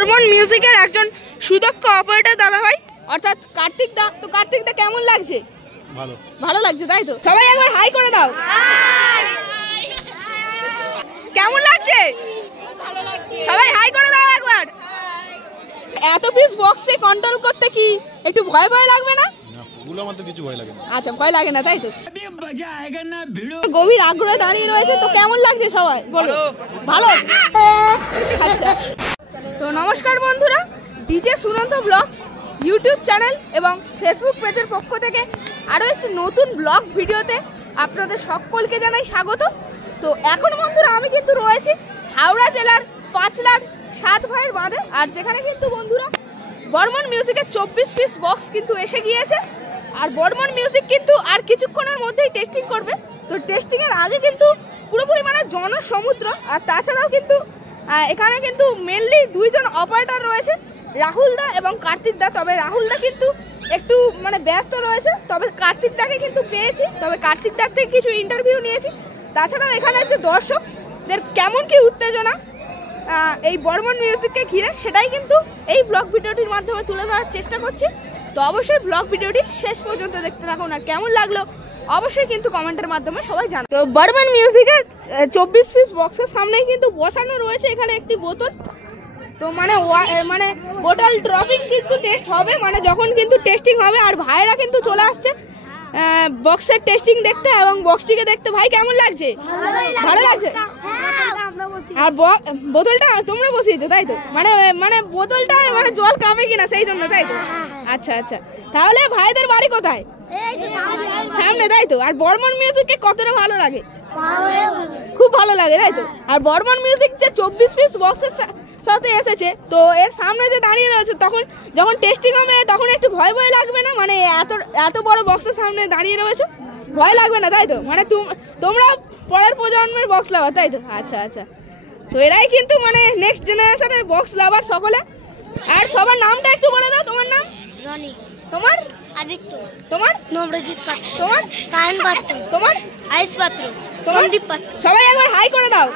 বর্মন মিউজিকের একজন সুদক্ষ অপারেটর দাদা ভাই অর্থাৎ কার্তিক দা। তো কার্তিক দা কেমন লাগছে? ভালো ভালো লাগছে তাই তো? সবাই একবার হাই করে দাও। কেমন লাগছে? সবাই হাই করে দাও একবার। এত পিস বক্সে কন্ট্রোল করতে কি একটু ভয় ভয় লাগবে না? কিছু ভয় লাগে না। আচ্ছা, ভয় লাগে না তাই তো? গভীর আগ্রহে দাঁড়িয়ে রয়েছে। তো কেমন লাগছে সবাই বলো? ভালো। আচ্ছা, তো নমস্কার বন্ধুরা, DJ Sunanta blogs YouTube channel এবং ফেসবুক পেজের পক্ষ থেকে আরও একটি নতুন ব্লগ ভিডিওতে আপনাদের সকলকে জানাই স্বাগত। তো এখন বন্ধুরা আমি কিন্তু রয়েছি হাওড়া জেলার পাঁচলার 7 ভাইয়ের বাঁধে, আর যেখানে কিন্তু বন্ধুরা বর্মন মিউজিকের 24 পিস বক্স কিন্তু এসে গিয়েছে। আর বর্মন মিউজিক কিন্তু আর কিছুক্ষণের মধ্যেই টেস্টিং করবে। তো টেস্টিংয়ের আগে কিন্তু পুরোপুরি মানে জনসমুদ্র। আর তাছাড়াও কিন্তু এখানে কিন্তু মেনলি দুইজন অপারেটর রয়েছে, রাহুল দা এবং কার্তিক দা। তবে রাহুল দা কিন্তু একটু মানে ব্যস্ত রয়েছে, তবে কার্তিক দাকে কিন্তু পেয়েছি। তবে কার্তিক দার থেকে কিছু ইন্টারভিউ নিয়েছি। তাছাড়াও এখানে হচ্ছে দর্শকদের কেমন কি উত্তেজনা এই বর্মন মিউজিককে ঘিরে, সেটাই কিন্তু এই ব্লগ ভিডিওটির মাধ্যমে তুলে ধরার চেষ্টা করছি। তো অবশ্যই ব্লগ ভিডিওটি শেষ পর্যন্ত দেখতে থাকুন। আর কেমন লাগলো অবশ্যই কিন্তু কমেন্টের মাধ্যমে সবাই জানান। তো বর্মন মিউজিকের 24 পিস বক্সের সামনেই কিন্তু বসানো রয়েছে এখানে একটি বোতল। তো মানে বোতল ড্রপিং কিন্তু টেস্ট হবে, মানে যখন কিন্তু টেস্টিং হবে। আর ভাইরা কিন্তু চলে আসছে বক্সের টেস্টিং দেখতে এবং বক্সটিকে দেখতে। ভাই কেমন লাগছে? ভালো লাগছে। আর বোতলটা তোমরা বসিয়েছো তাই তো? মানে বোতলটা মানে জল কামে কিনা সেই জন্য তাই তো? আচ্ছা আচ্ছা, তাহলে ভাইদের বাড়ি কোথায়? সামনে তাই তো? আর বর্মন মিউজিককে কতটা ভালো লাগে? খুব ভালো লাগে তাই তো? আর বর্মন মিউজিক যে 24 পিস বক্সের সাথে এসেছে, তো এর সামনে যে দাঁড়িয়ে রয়েছে, তখন যখন টেস্টিং হবে তখন একটু ভয় ভয় লাগবে না? মানে এত বড় বক্সের সামনে দাঁড়িয়ে রয়েছে, ভয় লাগবে না তাই তো? মানে তোমরা পরের প্রজন্মের বক্স লাভার তাই তো? আচ্ছা আচ্ছা, তো এরাই কিন্তু মানে নেক্সট জেনারেশনের বক্স লাভার সকলে। আর সবার নামটা একটু বলে দাও। তোমার নাম? রনি। তোমার? আদিত্য। তোমার? নমরজিৎ পাত্র। তোমার? সায়ন পাত্র। তোমার? আয়ুষ পাত্র। সন্দীপ পাত্র। সবাই একবার হাই করে দাও।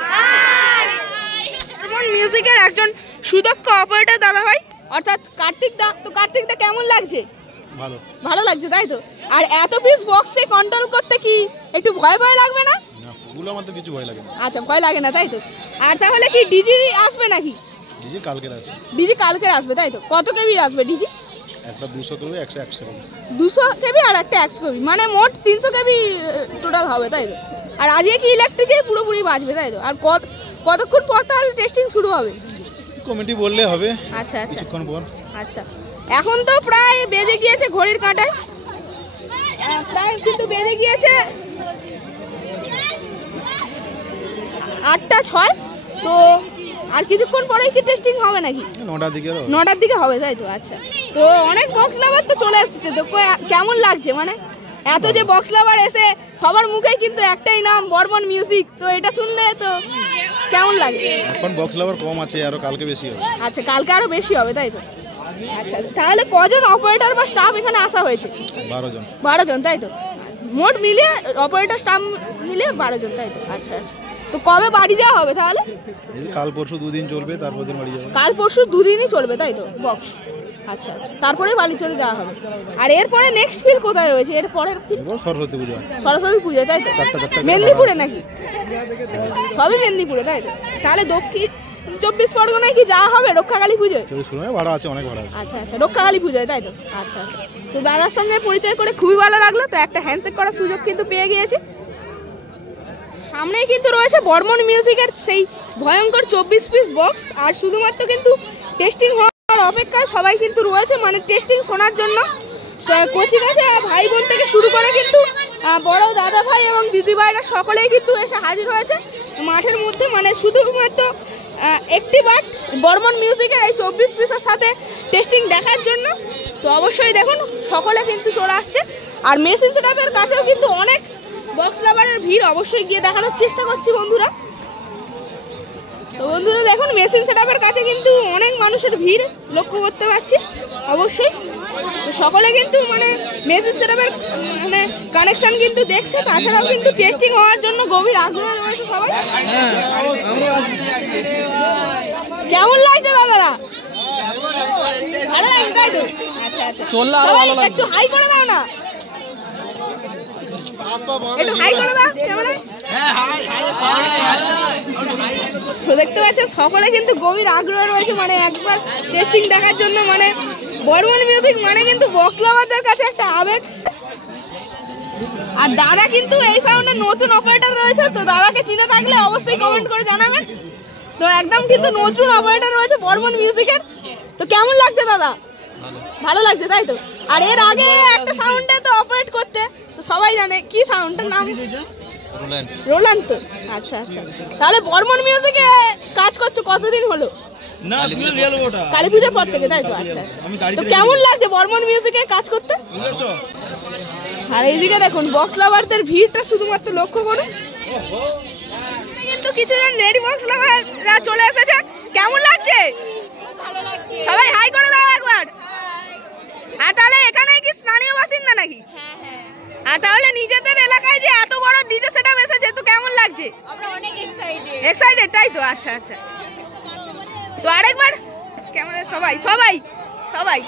বর্মন মিউজিকের একজন সুদক্ষ অপারেটর দাদা ভাই অর্থাৎ কার্তিক দা। তো কার্তিক দা কেমন লাগছে? ভালো ভালো লাগছে তাই তো? আর এত পিস বক্সে কন্ট্রোল করতে কি একটু ভয় ভয় লাগবে না? কিছু ভয় লাগে না। আচ্ছা, ভয় লাগে না তাই তো? আর তাহলে কি ডিজি আসবে নাকি? ডিজি কালকে আসবে। ডিজি কালকে আসবে তাই তো? কত কেবি আসবে ডিজি? একটা 200 কেবি, 100 কেবি। 200 কেবি আর একটা 100 কেবি, মানে মোট 300 কেবি টোটাল হবে তাই তো? আর আজকে কি ইলেকট্রিকে পুরোপুরি বাজবে তাই তো? আর কতক্ষণ পর তাহলে টেস্টিং শুরু হবে? কমিটি বললে হবে। আচ্ছা আচ্ছা, কিছুক্ষণ পর। আচ্ছা, এখন তো প্রায় বেজে গিয়েছে ঘড়ির কাঁটায়, প্রায় কিন্তু বেজে গিয়েছে 8টা 6। তো আর কিছুক্ষণ পরেই কি টেস্টিং হবে নাকি? 9টার দিকে হবে তাই তো? আচ্ছা, তো অনেক বক্স লাভার তো চলে আসছে। তো কেমন লাগছে? মানে এত যে বক্স লাভার এসে সবার মুখে কিন্তু একটাই নাম বর্মন মিউজিক। তো এটা শুনলে তো কেমন লাগে? এখন বক্স লাভার কম আছে, আরো কালকে বেশি হবে। আচ্ছা, কালকে আরো বেশি হবে তাই তো? আচ্ছা, তাহলে কজন অপারেটর বা স্টাফ এখানে আসা হয়েছে? 12 জন তাই তো? মোট মিলিয়ে অপারেটর স্টাফ মিলিয়ে 12 জন তাই তো? আচ্ছা আচ্ছা, তো কবে বাড়ি যাওয়া হবে তাহলে? কাল পরশু 2 দিন চলবে, তারপর দিন বাড়ি যাবে। কাল পরশু 2 দিনই চলবে তাই তো বক্স? আচ্ছা আচ্ছা, তারপরে বাড়ি চলে দেওয়া হবে। আর এরপরে নেক্সট ফিল কোথায় রয়েছে? এরপরের সরস্বতী পুজো। সরস্বতী পুজো তাই তো? মেদিনীপুরে নাকি? সবই মেদিনীপুরে তাই তো? তাহলে দক্ষিণ 24 পরগনায় কি যাওয়া হবে রক্ষাকালী পুজোয়? ভাড়া আছে, অনেক ভাড়া আছে। আচ্ছা আচ্ছা, রক্ষাকালী পুজোয় তাই তো? আচ্ছা আচ্ছা, তো দাদার সঙ্গে পরিচয় করে খুবই ভালো লাগলো। তো একটা হ্যান্ডশেক করার সুযোগ কিন্তু পেয়ে গিয়েছি। সামনেই কিন্তু রয়েছে বর্মন মিউজিকের সেই ভয়ঙ্কর 24 পিস বক্স। আর শুধুমাত্র কিন্তু টেস্টিং হওয়ার অপেক্ষায় সবাই কিন্তু রয়েছে, মানে টেস্টিং শোনার জন্য। কচি কাছে ভাই বোন থেকে শুরু করে কিন্তু বড় দাদা ভাই এবং দিদি ভাইরা সকলেই কিন্তু এসে হাজির হয়েছে মাঠের মধ্যে, মানে শুধুমাত্র একটি বাট বর্মন মিউজিকের এই 24 পিসের সাথে টেস্টিং দেখার জন্য। তো অবশ্যই দেখুন সকলে কিন্তু চলে আসছে। আর মেশিন সেটআপের কাছেও কিন্তু অনেক বক্স লাভারের ভিড়, অবশ্যই গিয়ে দেখানোর চেষ্টা করছি বন্ধুরা। তো বন্ধুরা দেখুন মেশিন সেটআপের কাছে কিন্তু অনেক মানুষের ভিড় লক্ষ্য করতে পারছি অবশ্যই। তো সকলে কিন্তু মানে মেশিন সেটআপের মানে কানেকশন কিন্তু দেখছে। তাছাড়াও কিন্তু টেস্টিং হওয়ার জন্য গভীর আগ্রহ রয়েছে সবাই। কেমন লাগছে দাদারা? আচ্ছা সবাই একটু হাই করে দাও না, একটু হাই করে দাও ক্যামেরায়। তো দেখতে পাচ্ছেন সকলে কিন্তু গভীর আগ্রহ রয়েছে মানে একবার টেস্টিং দেখার জন্য। মানে বর্মন মিউজিক মানে কিন্তু বক্স লাভারদের কাছে একটা আবেগ। আর দাদা কিন্তু এই সাউন্ডের নতুন অপারেটর রয়েছে, তো দাদাকে চিনে থাকলে অবশ্যই কমেন্ট করে জানাবেন। তো একদম কিন্তু নতুন অপারেটর রয়েছে বর্মন মিউজিকের। তো কেমন লাগছে দাদা? ভালো লাগছে তাই তো। আর এর আগে একটা সাউন্ডে তো অপারেট করতে, তো সবাই জানে কি সাউন্ডটার নাম? রোল্যান্ড। তো আচ্ছা আচ্ছা, তাহলে বর্মন মিউজিকে কাজ করছো কতদিন হলো? কালী পূজার পর থেকে তাই তো। আচ্ছা আচ্ছা, তো কেমন লাগছে বর্মন মিউজিকে কাজ করতে? আর এইদিকে দেখুন বক্স লাভারদের ভিড়টা শুধুমাত্র লক্ষ্য করুন। কিন্তু কিছুজন লেডি বক্স লাভাররা চলে এসেছে। কেমন লাগছে? সবাই হাই করে দাও একবার। আর তাহলে এখানে কি স্থানীয় বাসিন্দা নাকি? আর তাহলে নিজেদের এলাকায় যে এত বড় ডিজে সেটআপ এসেছে, তো কেমন লাগছে? আমরা অনেক এক্সাইটেড তাই তো। আচ্ছা আচ্ছা, তো আরেকবার ক্যামেরা সবাই সবাই সবাই